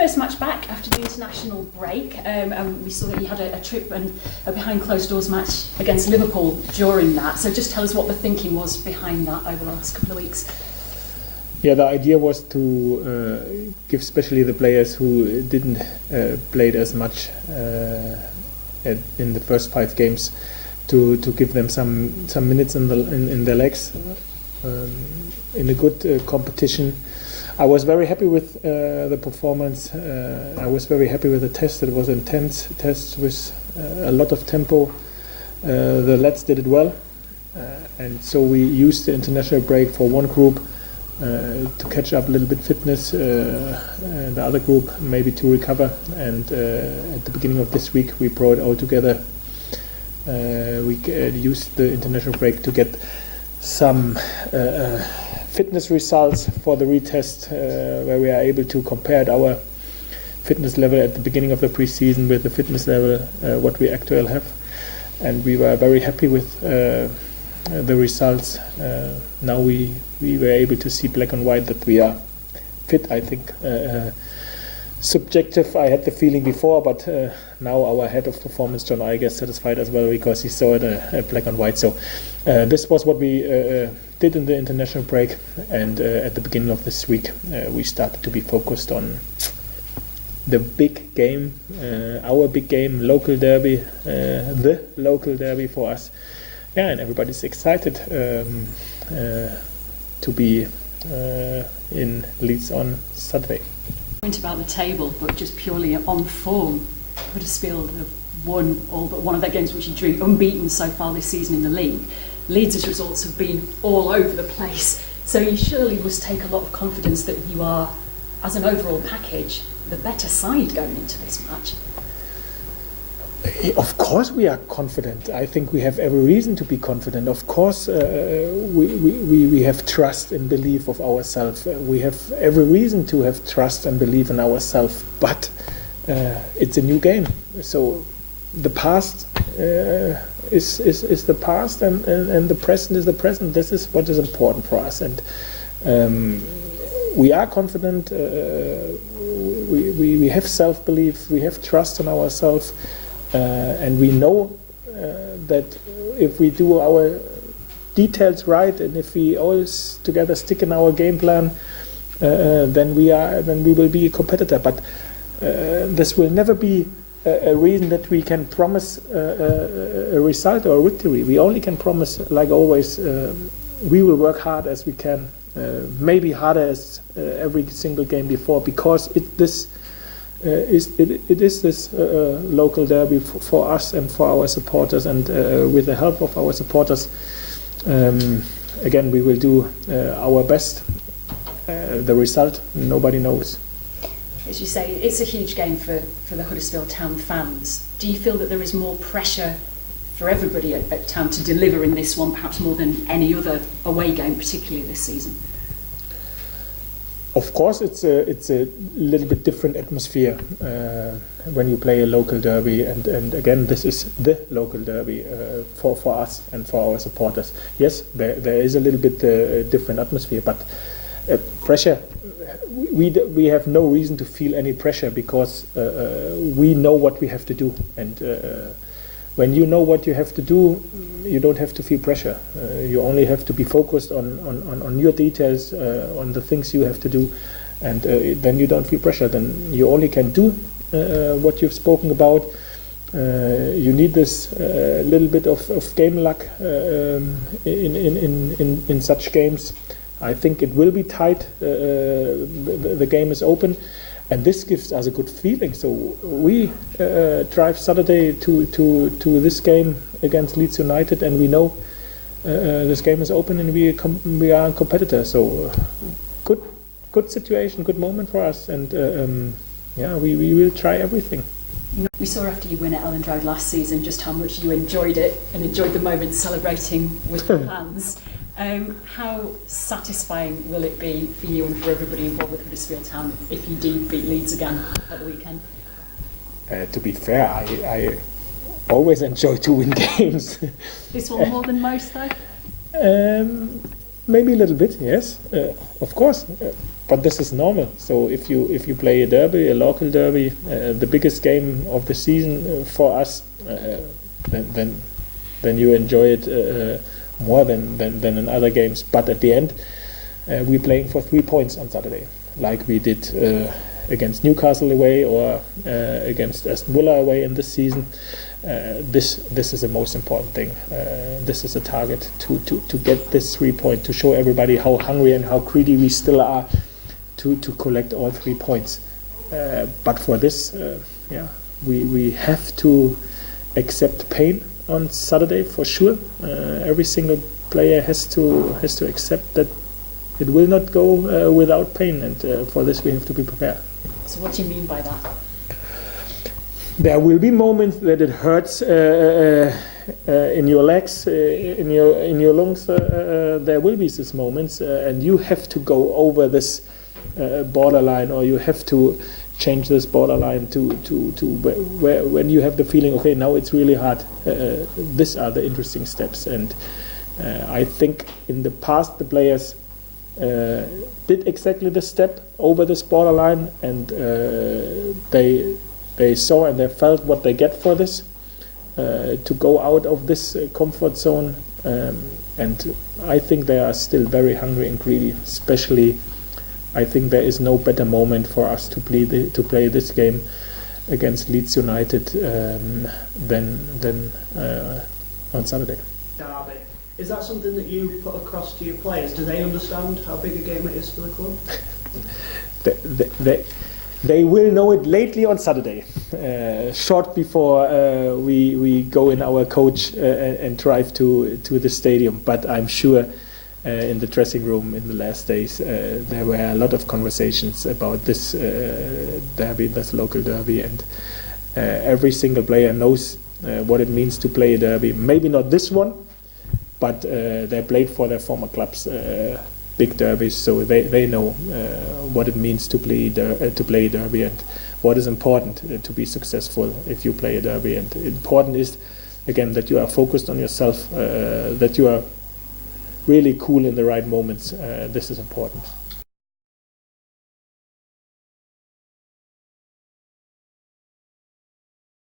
First match back after the international break, and we saw that you had a trip and a behind closed doors match against Liverpool during that. So just tell us what the thinking was behind that over the last couple of weeks. Yeah, the idea was to give especially the players who didn't play as much in the first 5 games to give them some minutes in their legs in a good competition. I was very happy with the performance. I was very happy with the test. It was an intense test with a lot of tempo. The lads did it well, and so we used the international break for one group to catch up a little bit fitness, the other group maybe to recover, and at the beginning of this week we brought it all together. We used the international break to get some fitness results for the retest, where we are able to compare our fitness level at the beginning of the pre-season with the fitness level what we actually have, and we were very happy with the results. Now we were able to see black and white that we are fit. I think subjective, I had the feeling before, but now our head of performance, John Iger, is satisfied as well because he saw it black and white. So this was what we did in the international break, and at the beginning of this week we started to be focused on the big game, our big game, local derby, the local derby for us. Yeah, and everybody's excited to be in Leeds on Saturday. Point about the table, but just purely on form, Huddersfield have won all but one of their games, which you drew, unbeaten so far this season in the league. Leeds' results have been all over the place, so you surely must take a lot of confidence that you are, as an overall package, the better side going into this match. Of course we are confident. I think we have every reason to be confident. Of course we have trust and belief of ourselves. We have every reason to have trust and belief in ourselves. But it's a new game. So the past is the past, and the present is the present. This is what is important for us. And we are confident. We have self-belief. We have trust in ourselves. And we know that if we do our details right, and if we all together stick in our game plan, then we will be a competitor. But this will never be a reason that we can promise a result or a victory. We only can promise, like always, we will work hard as we can, maybe harder as every single game before, because it is this local derby for us and for our supporters, and with the help of our supporters, again we will do our best. The result nobody knows. As you say, it's a huge game for the Huddersfield Town fans. Do you feel that there is more pressure for everybody at Town to deliver in this one, perhaps more than any other away game, particularly this season? Of course, it's a little bit different atmosphere when you play a local derby, and again, this is the local derby for us and for our supporters. Yes, there is a little bit different atmosphere, but pressure. We have no reason to feel any pressure, because we know what we have to do, and when you know what you have to do, you don't have to feel pressure. You only have to be focused on your details, on the things you have to do, and then you don't feel pressure. Then you only can do what you've spoken about. You need this little bit of game luck in such games. I think it will be tight. The game is open, and this gives us a good feeling. So we drive Saturday to this game against Leeds United, and we know this game is open, and we are a competitor. So good situation, good moment for us, and yeah, we will try everything. We saw after you win at Ellen Road last season just how much you enjoyed it and enjoyed the moment celebrating with the fans. How satisfying will it be for you and for everybody involved with Huddersfield Town if you do beat Leeds again at the weekend? To be fair, I always enjoy to win games. This one more than most, though? Maybe a little bit, yes, of course. But this is normal. So if you play a derby, a local derby, the biggest game of the season for us, then you enjoy it more than in other games. But at the end, we're playing for 3 points on Saturday, like we did against Newcastle away or against Aston Villa away in this season. This is the most important thing. This is a target to get this 3 points, to show everybody how hungry and how greedy we still are to collect all 3 points. But for this, we have to accept pain on Saturday for sure. Every single player has to accept that it will not go without pain, and for this we have to be prepared. So what do you mean by that? There will be moments that it hurts in your legs, in your lungs. There will be these moments, and you have to go over this borderline, or you have to change this borderline to where when you have the feeling, okay, now it's really hard. These are the interesting steps, and I think in the past the players did exactly this step over this borderline, and they saw and they felt what they get for this, to go out of this comfort zone, and I think they are still very hungry and greedy. Especially, I think there is no better moment for us to play this game against Leeds United than on Saturday. Derby. Is that something that you put across to your players? Do they understand how big a game it is for the club? They will know it lately on Saturday, short before we go in our coach and drive to the stadium. But I'm sure in the dressing room in the last days there were a lot of conversations about this derby, this local derby, and every single player knows what it means to play a derby. Maybe not this one, but they played for their former clubs. Big derbies, so they know what it means to play a derby, and what is important to be successful if you play a derby. And important is, again, that you are focused on yourself, that you are really cool in the right moments. This is important.